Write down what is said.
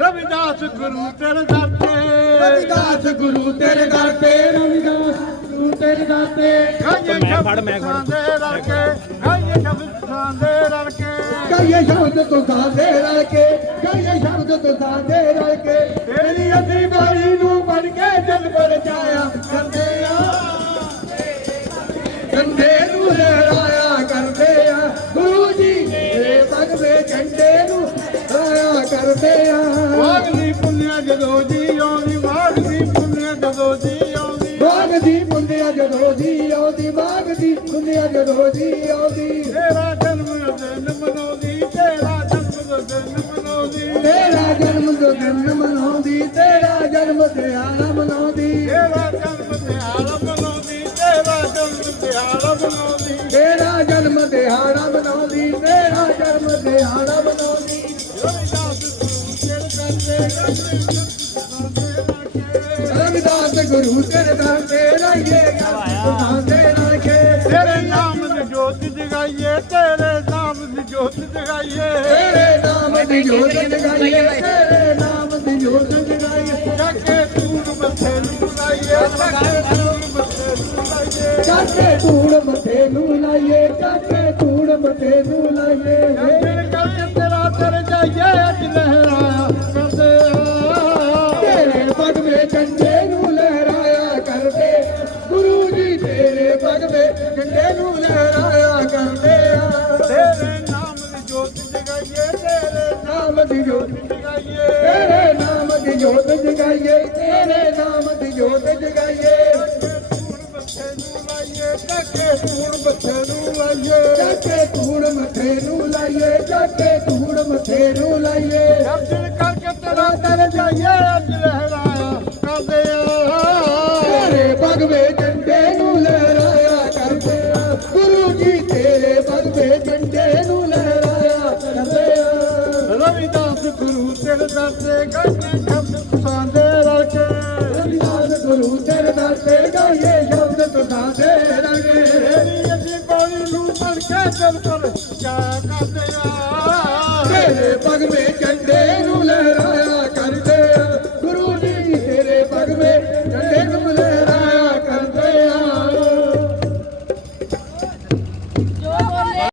ਰਵਿਦਾਸ ਗੁਰੂ ਤੇਰੇ ਦਰ ਤੇ। ਰਵਿਦਾਸ ਗੁਰੂ ਤੇਰੇ ਦਰ ਤੇ ਰਵਿਦਾਸ ਗੁਰੂ ਤੇਰੇ ਦਰ ਤੇ। ਖਾਈਏ ਮੈਂ ਫੜ, ਮੈਂ ਫੜ। ਦੇ ਰਲ ਕੇ ਖਾਈਏ ਸ਼ਬਦ ਦੇ ਰਲ ਕੇ। ਕਈਏ ਸ਼ਬਦ ਤੋਂ ਸਾਦੇ ਰਲ ਕੇ ਕਈਏ ਸ਼ਬਦ ਤੋਂ ਸਾਦੇ ਰਲ ਕੇ। ਤੇਰੀ ਅਸੀਂ ਬਾਣੀ ਨੂੰ ਪੜ ਕੇ ਦਿਲ ਪਰ ਜਾਇਆ ਕਰਦੇ ਆ। ਕੰਦੇ ਨੂੰ ਲਹਿਰਾਇਆ ਕਰਦੇ ਆ। ਗੁਰੂ ਜੀ ਤੇਰੇ ਭਗਵੇ ਝੰਡੇ ਨੂੰ ਲਹਿਰਾਇਆ ਕਰਦੇ ਆ। ਵਾਗ ਦੀ ਪੁੰਨਿਆ ਜਦੋਂ ਜੀ ਆਉਂਦੀ ਵਾਗ ਦੀ ਪੁੰਨਿਆ ਜਦੋਂ ਜੀ ਆਉਂਦੀ। ਬਾਗ ਦੀ ਪੁੰਨਿਆ ਜਦੋਂ ਦੀ ਆਉਂਦੀ ਬਾਗ ਦੀ ਪੁੰਨਿਆ ਜਦੋਂ ਦੀ ਆਉਂਦੀ। ਤੇਰਾ ਜਨਮ ਦਿਨ ਮਨਾਉਂਦੀ ਤੇਰਾ ਜਨਮ ਦਿਨ ਮਨਾਉਂਦੀ। ਤੇਰਾ ਜਨਮ ਦਿਨ ਮਨਾਉਂਦੀ ਤੇਰਾ ਜਨਮ ਦਿਹਾੜਾ ਮਨਾਉਂਦੀ। ਤੇਰਾ ਜਨਮ ਦਿਹਾੜਾ ਮਨਾਉਂਦੀ ਤੇਰਾ ਜਨਮ ਦਿਹਾੜਾ ਮਨਾਉਂਦੀ। ਤੇਰਾ ਜਨਮ ਦਿਹਾੜਾ ਮਨਾਉਂਦੀ ਤੇਰਾ ਜਨਮ ਦਿਹਾੜਾ ਰਵਿਦਾਸ ਗੁਰੂ ਤੇਰੇ ਦਰ ਤੇ ਲਾਈਏ ਗੁਰੂ ਦੇ ਰਾਖੇ ਤੇਰੇ ਨਾਮ ਦੀ ਜੋਤ ਜਗਾਈਏ ਤੇਰੇ ਨਾਮ ਦੀ ਜੋਤ ਜਗਾਈਏ। ਤੇਰੇ ਨਾਮ ਦੀ ਜੋਤ ਜਗਾਈਏ ਤੇਰੇ ਨਾਮ ਦੀ ਜੋਤ ਜਗਾਈਏ। ਚੱਕੇ ਤੂੜ ਮੱਥੇ ਨੂੰ ਲਾਈਏ ਚੱਕੇ ਤੂੜ ਮੱਥੇ ਨੂੰ ਲਾਈਏ। ਚਾਕੇ ਧੂੜ ਮੱਥੇ ਨੂੰ ਲਾਈਏ ਚਾਕੇ ਧੂੜ ਮੱਥੇ ਨੂੰ ਲਾਈਏ। ਭਗਵੇ ਝੰਡੇ ਨੂੰ ਲਹਿਰਾਇਆ ਕਰਦੇ ਆ। ਤੇਰੇ ਨਾਮ ਦੀ ਜੋਤ ਜਗਾਈਏ ਤੇਰੇ ਨਾਮ ਦੀ ਜੋਤ ਜਗਾਈਏ। ਤੇਰੇ ਨਾਮ ਦੀ ਜੋਤ ਜਗਾਈਏ ਤੇਰੇ ਨਾਮ ਦੀ ਜੋਤ ਜਗਾਈਏ। ਚੱਕੇ ਤੂੜ ਮੱਥੇ ਨੂੰ ਲਾਈਏ ਚੱਕੇ ਧੂੜ ਮੱਥੇ ਨੂੰ ਲਾਈਏ। ਚਾਕੇ ਧੂੜ ਮੱਥੇ ਨੂੰ ਲਾਈਏ ਦਰਸ਼ਨ ਕਰਕੇ ਤੇਰਾ ਤਰ ਜਾਈਏ ਅੱਜ ਜੀ ਤੇਰੇ ਭਗਵੇ ਝੰਡੇ ਨੂੰ ਲਹਿਰਾਇਆ ਕਰਦੇ ਰਵਿਦਾਸ ਗੁਰੂ ਤੇਰੇ ਦਰ ਤੇ ਗਾਣੇ ਸ਼ਬਦ ਸਾਂਦੇ ਰਲ ਕੇ। ਰਵਿਦਾਸ ਗੁਰੂ ਤੇਰੇ ਦਰ ਤੇ ਗਾਈਏ ਸ਼ਬਦ ਤੁਸਾਂ ਦੇ ਰੰਗੇ ਤੇਰੀ ਅਸੀਂ ਬਾਣੀ ਨੂੰ ਪੜ ਕੇ ਦਿਲ ਪਰ ਕਿਆ ਕਰਦੇ ਆ। ਤੇਰੇ ਭਗਵੇ